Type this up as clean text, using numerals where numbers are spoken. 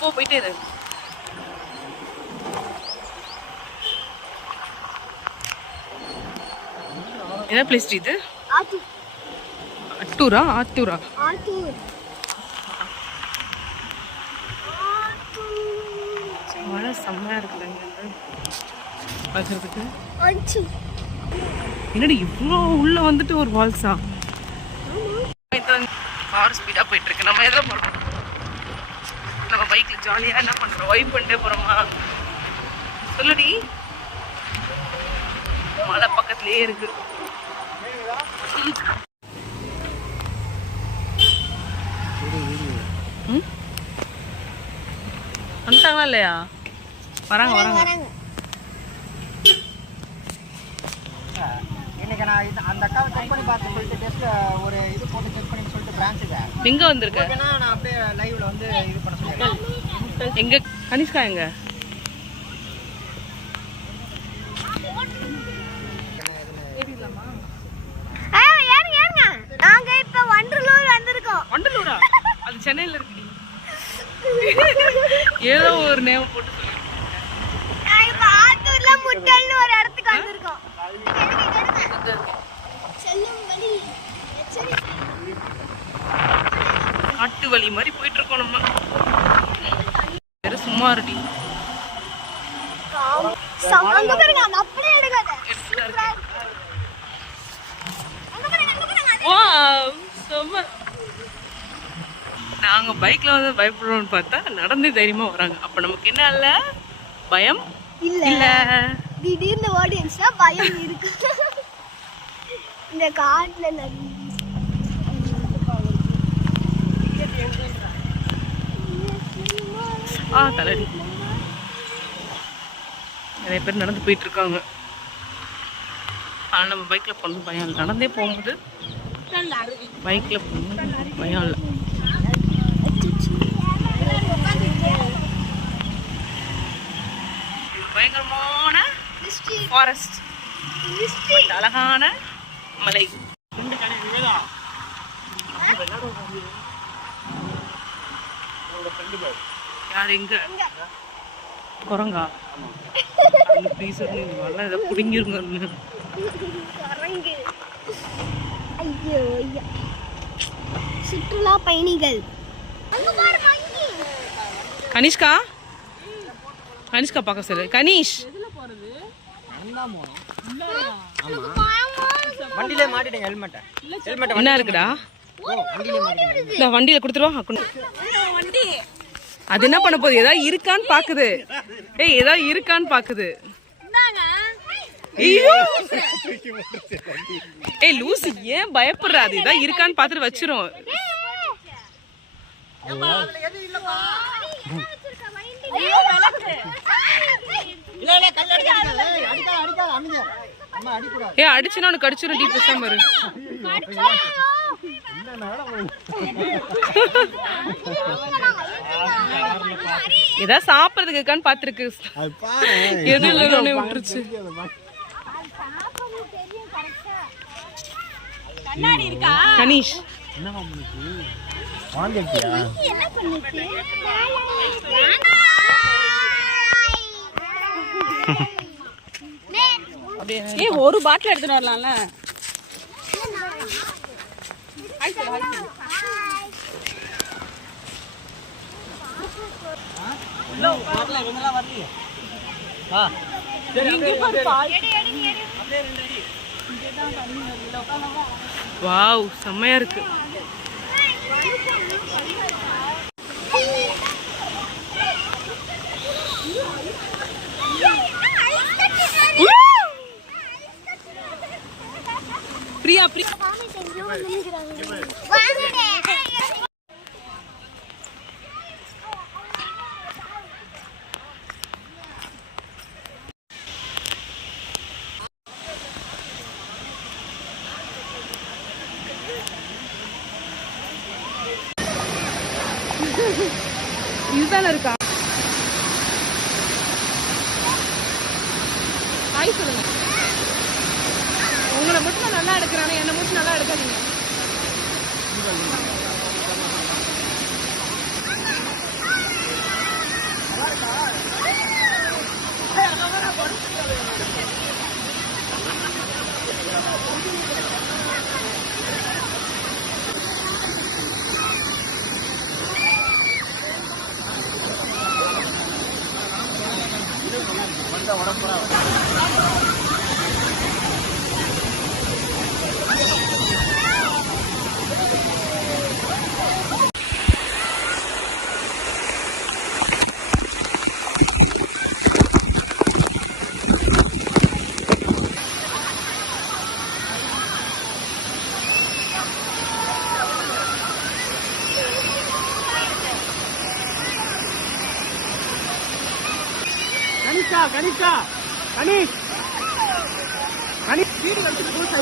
போ போயிட்டே இரு. என்ன பிளேஸ் இது? அட்டூரா ஆத்தூரா? மழை செம்மையா இருக்குல்ல பார்க்கறதுக்கு. என்னடி இவ்வளோ உள்ள வந்துட்டு ஒரு ஃபால்ஸா? கார் ஸ்பீடா போயிட்டு இருக்கு. நம்ம எதில் போறோம்? நம்ம பைக்ல ஜாலியா என்ன பண்றோம்? வைப் பண்ணிட்டே போறோமா? சொல்லுடி. மலை பக்கத்துலயே இருக்கு. வந்துட்டாங்களா இல்லையா? வராங்க வராங்க. இன்னைக்கு நான் அந்த அக்காவை செக் பண்ணி பார்த்து சொல்லிட்டு டெஸ்ட் ஒரு இது போட்டு செக் பண்ணி சொல்லிட்டு பிரான்ச்சுக்கு எங்க வந்திருக்க? நான் அப்படியே லைவ்ல வந்து இது பண்ண சொல்லிட்டேன். எங்க கனிஷ்கா எங்க? நாங்க இப்ப வண்டலூர் வந்திருக்கோம். வண்டலூரா? அது சென்னையில இருக்கு. ஏதோ ஒரு நேம் போட்டு நாங்க இப்ப ஆத்தூர்ல முட்டல்னு ஒரு இடத்துக்கு வந்திருக்கோம். காட்டு வழி மாதிரி போயிட்டு இருக்கோம் நம்ம. வெறும் சும்மா இருடி. அங்க பாருங்க, அந்த அப்படியே எடுக்காத. நாங்க பைக்ல வந்து பயப்படுறோம்னு பார்த்தா நடந்தே தைரியமா வராங்க. அப்ப நமக்கு என்ன இல்ல பயம் இல்ல. திடீர்னு ஆடியன்ஸ்னா பயம் இருக்கு. இந்த காட்டுல தலைடி நிறைய பேர் நடந்து போயிட்டு இருக்காங்க. ஆனா நம்ம பைக்ல போகணும் பயம் இல்லை. நடந்தே போகும்போது பைக்ல போகணும் பயம் இல்லை. பயங்கரமான ஃபாரஸ்ட், அழகான மலை. யார் எங்க? குரங்கா? ஏதோ புடிங்கிருங்க. சுற்றுலா பயணிகள். கனிஷ்கா கனிஷ்கா பார்க்க சொல்லு. கனிஷ் வண்டியில மாட்டிட்டேன் ஹெல்மெட். என்ன இருக்குடா? இந்த வண்டியில கொடுத்துருவா. அது என்ன பண்ண போகுது? ஏதாவது இருக்கான்னு பாக்குது. ஏதாவது இருக்கான்னு பாக்குது. லூசி ஏன் பயப்படுற? அது ஏதாவது இருக்கான்னு பாத்துட்டு வச்சிரும். அடிச்சுனா உனக்கு கடிச்சிரும். டீ பேசாம இரு. ஏதாவது சாப்பிடறதுக்கு இருக்கான்னு பாத்துருக்கு. எது இல்ல விட்டுருச்சு. கனிஷ் ஒரு பாட்டில் எடுத்துட்டு வரலாம்ல. வாவ் செம்மையா இருக்கு. பிரியா பிரியா இதுதானே இருக்கா? ஹாய் சொல்லுங்க. உங்களை மட்டும் நல்லா எடுக்கிறானே, என்னை மட்டும் நல்லா எடுக்காதீங்க. தான் உடம்பு கனிஷா கனிஷா கனிஷ் கனிஷ் வீடு